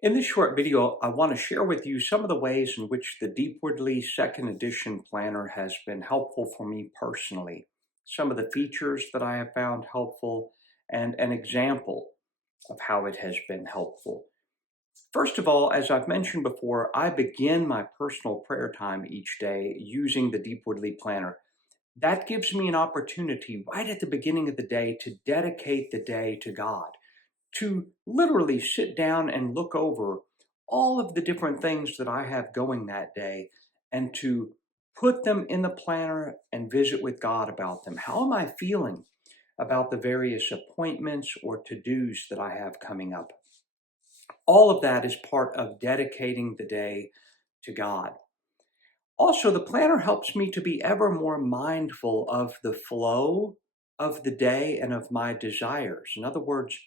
In this short video, I want to share with you some of the ways in which the Deepwardly Second Edition Planner has been helpful for me personally, some of the features that I have found helpful, and an example of how it has been helpful. First of all, as I've mentioned before, I begin my personal prayer time each day using the Deepwardly Planner. That gives me an opportunity right at the beginning of the day to dedicate the day to God, to literally sit down and look over all of the different things that I have going that day and to put them in the planner and visit with God about them. How am I feeling about the various appointments or to-dos that I have coming up? All of that is part of dedicating the day to God. Also, the planner helps me to be ever more mindful of the flow of the day and of my desires. In other words,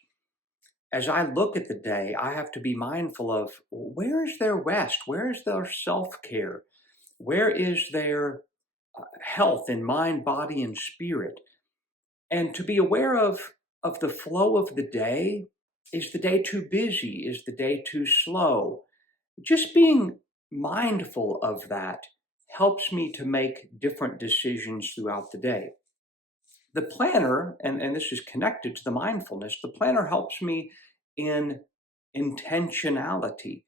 as I look at the day, I have to be mindful of where is their rest? Where is their self care? Where is their health in mind, body, and spirit? And to be aware of the flow of the day. Is the day too busy? Is the day too slow? Just being mindful of that helps me to make different decisions throughout the day. The planner, and this is connected to the mindfulness, the planner helps me in intentionality,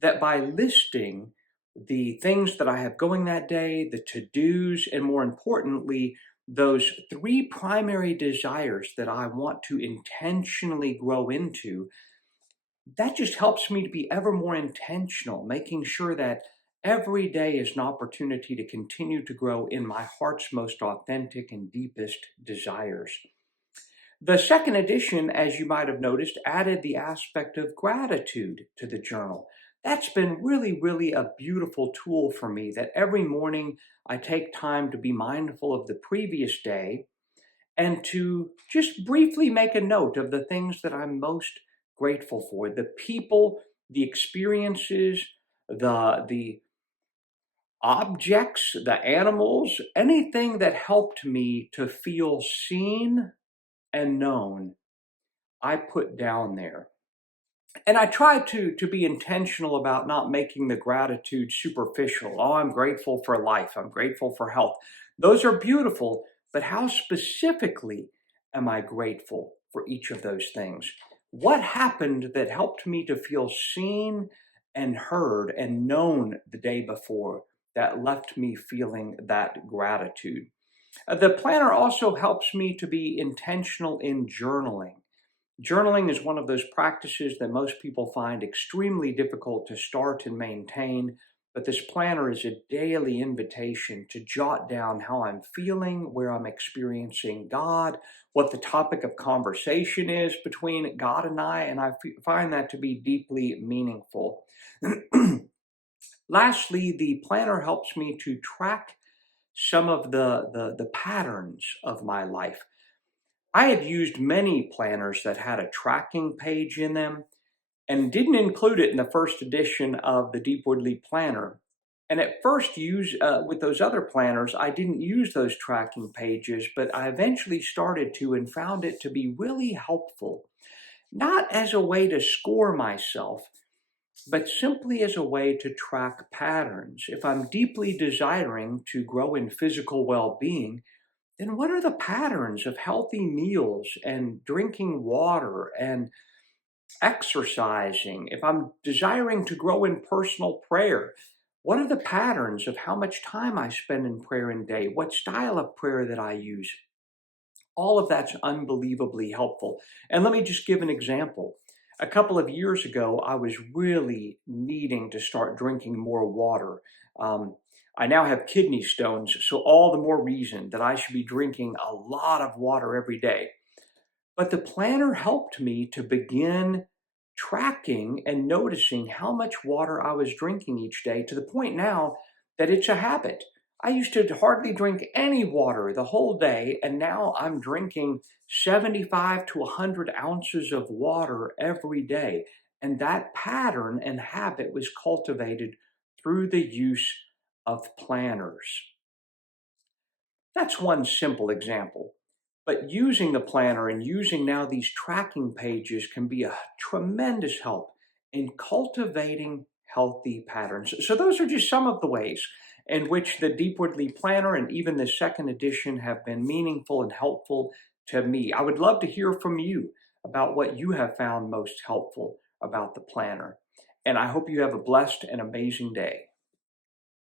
that by listing the things that I have going that day, the to-dos, and more importantly, those three primary desires that I want to intentionally grow into, that just helps me to be ever more intentional, making sure that every day is an opportunity to continue to grow in my heart's most authentic and deepest desires. The second edition, as you might have noticed, added the aspect of gratitude to the journal. That's been really a beautiful tool for me, that every morning I take time to be mindful of the previous day and to just briefly make a note of the things that I'm most grateful for, the people, the experiences, the objects, the animals, anything that helped me to feel seen and known, I put down there. And I try to be intentional about not making the gratitude superficial. Oh, I'm grateful for life. I'm grateful for health. Those are beautiful, but how specifically am I grateful for each of those things? What happened that helped me to feel seen and heard and known the day before that left me feeling that gratitude? The planner also helps me to be intentional in journaling. Journaling is one of those practices that most people find extremely difficult to start and maintain, but this planner is a daily invitation to jot down how I'm feeling, where I'm experiencing God, what the topic of conversation is between God and I find that to be deeply meaningful. Lastly, the planner helps me to track some of the patterns of my life. I had used many planners that had a tracking page in them and didn't include it in the first edition of the Deepwardly Planner. And at first, with those other planners, I didn't use those tracking pages, but I eventually started to and found it to be really helpful, not as a way to score myself, but simply as a way to track patterns. If I'm deeply desiring to grow in physical well-being, then what are the patterns of healthy meals and drinking water and exercising? If I'm desiring to grow in personal prayer, what are the patterns of how much time I spend in prayer in a day? What style of prayer that I use? All of that's unbelievably helpful. And let me just give an example. A couple of years ago, I was really needing to start drinking more water. Um, I now have kidney stones, so all the more reason that I should be drinking a lot of water every day. But the planner helped me to begin tracking and noticing how much water I was drinking each day, to the point now that it's a habit. I used to hardly drink any water the whole day, and now I'm drinking 75 to 100 ounces of water every day. And that pattern and habit was cultivated through the use of planners. That's one simple example. But using the planner and using now these tracking pages can be a tremendous help in cultivating healthy patterns. So, those are just some of the ways in which the Deepwardly Planner and even the second edition have been meaningful and helpful to me. I would love to hear from you about what you have found most helpful about the planner. And I hope you have a blessed and amazing day.